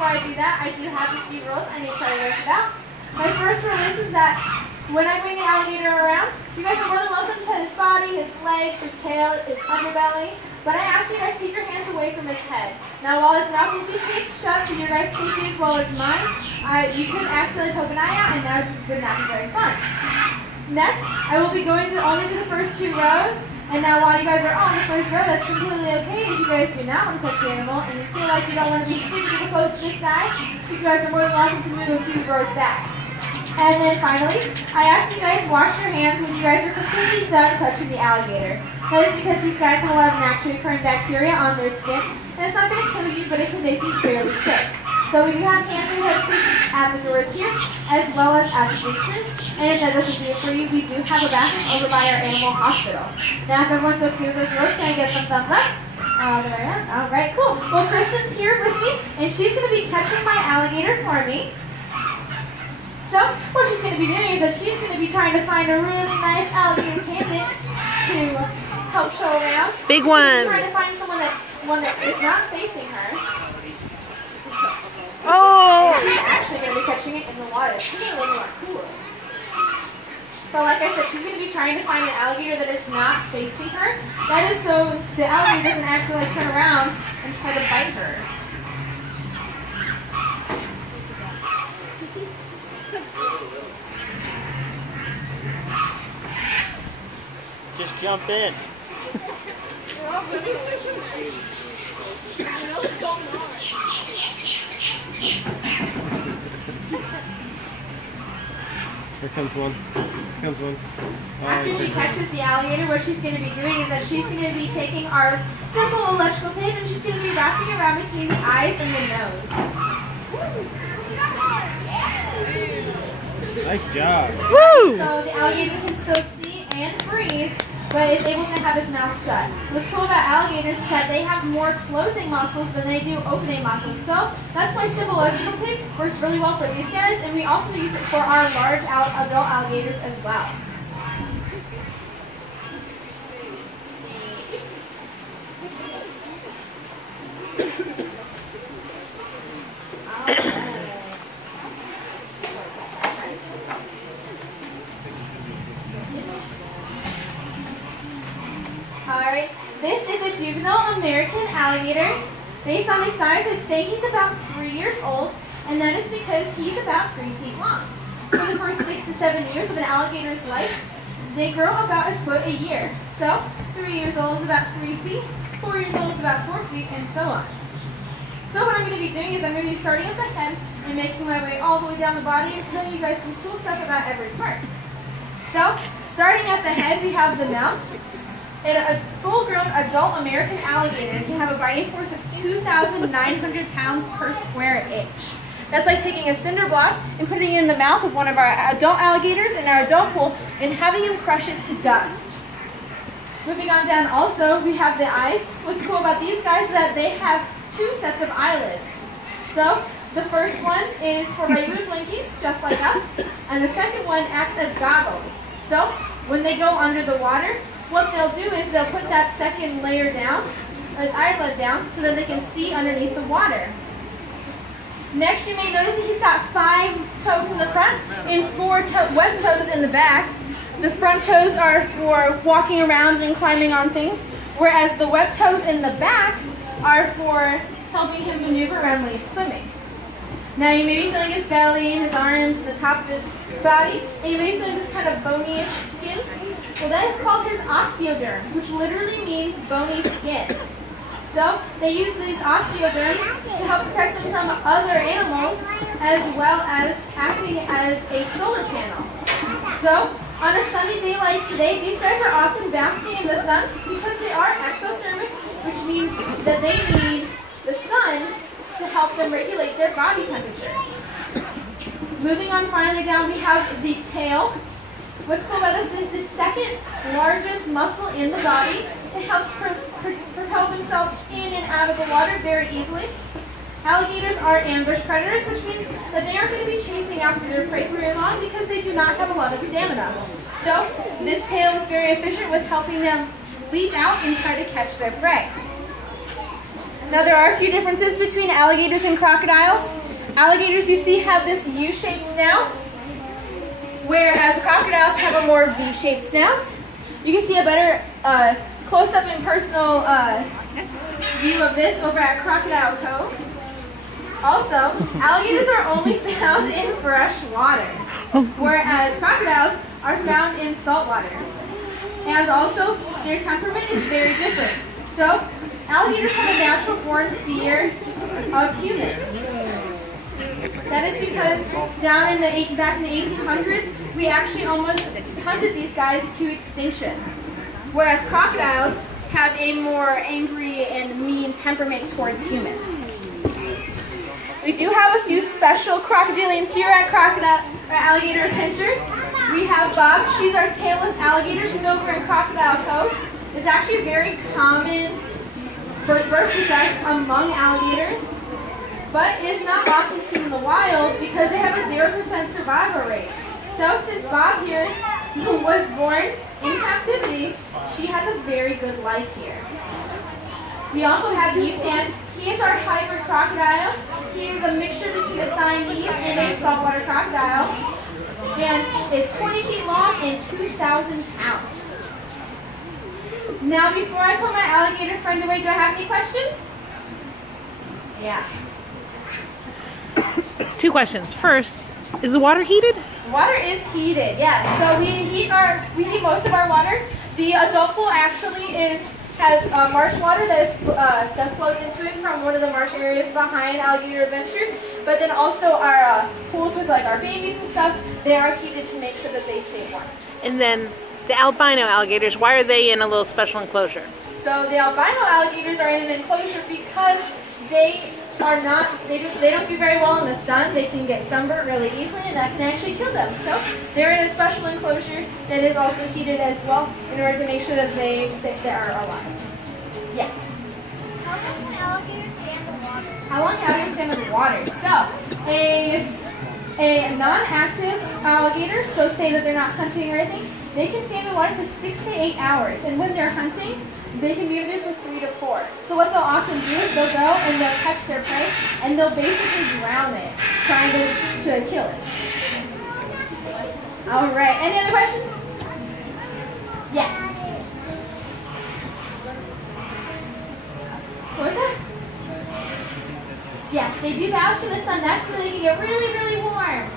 before I do that, I do have a few rules I need to tell you guys about. My first rule is that when I bring an alligator around, you guys are more than welcome to pet his body, his legs, his tail, his underbelly, but I ask you guys to keep your hands away from his head. Now while his mouth will be taped shut for your guys' safety as well as mine, you could accidentally poke an eye out and that would not be very fun. Next, I will be going only to the first 2 rows. And now while you guys are on the first row, that's completely okay if you guys do not want to touch the animal and you feel like you don't want to be super close to this guy, you guys are more than welcome to move a few rows back. And then finally, I ask you guys wash your hands when you guys are completely done touching the alligator. That is because these guys have a lot of naturally occurring bacteria on their skin, and it's not going to kill you, but it can make you fairly sick. So we do have hand sanitizations at the doors here, as well as at the bleachers. And if that doesn't do it for you, we do have a bathroom over by our animal hospital. Now, if everyone's okay with those rows, can I get some thumbs up? All right, cool. Well, Kristen's here with me, and she's going to be catching my alligator for me. So, what she's going to be doing is that she's going to be trying to find a really nice alligator candidate to help show around. Big one. She's trying to find one that is not facing her. Oh! She's actually going to be catching it in the water. She's a little more cool. But like I said, she's going to be trying to find an alligator that is not facing her. That is so the alligator doesn't actually turn around and try to bite her. Just jump in. Here comes one. Here comes one. After she catches the alligator, what she's going to be doing is that she's going to be taking our simple electrical tape and she's going to be wrapping it around between the eyes and the nose. Nice job. Woo! So the alligator can still see and breathe, but is able to have his mouth shut. What's cool about alligators is that they have more closing muscles than they do opening muscles. So that's why simple electrical tape works really well for these guys, and we also use it for our large adult alligators as well. Alright, this is a juvenile American alligator. Based on his size, I'd say he's about 3 years old, and that is because he's about 3 feet long. For the first 6 to 7 years of an alligator's life, they grow about a foot a year. So, 3 years old is about 3 feet, 4 years old is about 4 feet, and so on. So what I'm going to be doing is I'm going to be starting at the head and making my way all the way down the body and telling you guys some cool stuff about every part. So, starting at the head, we have the mouth. A full-grown adult American alligator can have a biting force of 2,900 pounds per square inch. That's like taking a cinder block and putting it in the mouth of one of our adult alligators in our adult pool and having him crush it to dust. Moving on down also, we have the eyes. What's cool about these guys is that they have 2 sets of eyelids. So, the first one is for regular blinking, just like us, and the second one acts as goggles. So, when they go under the water, what they'll do is they'll put that second layer down, or eyelid down, so that they can see underneath the water. Next, you may notice that he's got 5 toes in the front and 4 web toes in the back. The front toes are for walking around and climbing on things, whereas the web toes in the back are for helping him maneuver around when he's swimming. Now, you may be feeling his belly, his arms, the top of his body, and you may be feeling this kind of bony-ish skin. Well, that is called his osteoderms, which literally means bony skin. So, they use these osteoderms to help protect them from other animals, as well as acting as a solar panel. So, on a sunny day like today, these guys are often basking in the sun because they are exothermic, which means that they need the sun to help them regulate their body temperature. Moving on finally down, we have the tail. What's cool about this is the second largest muscle in the body. It helps propel themselves in and out of the water very easily. Alligators are ambush predators, which means that they aren't going to be chasing after their prey for very long because they do not have a lot of stamina. So this tail is very efficient with helping them leap out and try to catch their prey. Now there are a few differences between alligators and crocodiles. Alligators, you see, have this U-shaped snout, whereas crocodiles have a more V-shaped snout. You can see a better close-up and personal view of this over at Crocodile Cove. Also, alligators are only found in fresh water, whereas crocodiles are found in salt water. And also, their temperament is very different. So, alligators have a natural born fear of humans. That is because back in the 1800s, we actually almost hunted these guys to extinction. Whereas crocodiles have a more angry and mean temperament towards humans. We do have a few special crocodilians here at Alligator Adventure. We have Bob. She's our tailless alligator. She's over in Crocodile Cove. It's actually a very common birth defect among alligators, but is not often seen in the wild because they have a 0% survival rate. So since Bob here was born in captivity, she has a very good life here. We also have Butan. He is our hybrid crocodile. He is a mixture between a Siamese and a saltwater crocodile. And it's 20 feet long and 2,000 pounds. Now before I put my alligator friend away, do I have any questions? Yeah. 2 questions. First, is the water heated? Water is heated, yes. So we heat most of our water. The adult pool actually has marsh water that flows into it from one of the marsh areas behind Alligator Adventure. But then also our pools with like our babies and stuff, they are heated to make sure that they stay warm. And then the albino alligators, why are they in a little special enclosure? So the albino alligators are in an enclosure because they don't do very well in the sun. They can get sunburned really easily, and that can actually kill them. So they're in a special enclosure that is also heated as well in order to make sure that they are alive. Yeah. How long can alligators stand in the water? How long can alligators stand in the water? So a non-active alligator, so say that they're not hunting or anything, they can stand in the water for 6 to 8 hours. And when they're hunting, they can be in there for 3 to 4. So what they'll often do is they'll go and they'll catch their prey and they'll basically drown it, trying to kill it. All right, any other questions? Yes. What was that? Yes, they do bask in the sun. That's so they can get really, really warm.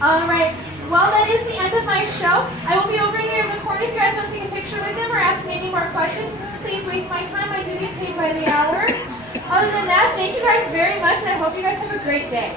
All right. Well, that is the end of my show. I will be over here in the corner if you guys want to take a picture with them or ask me any more questions. Please waste my time. I do get paid by the hour. Other than that, thank you guys very much, and I hope you guys have a great day.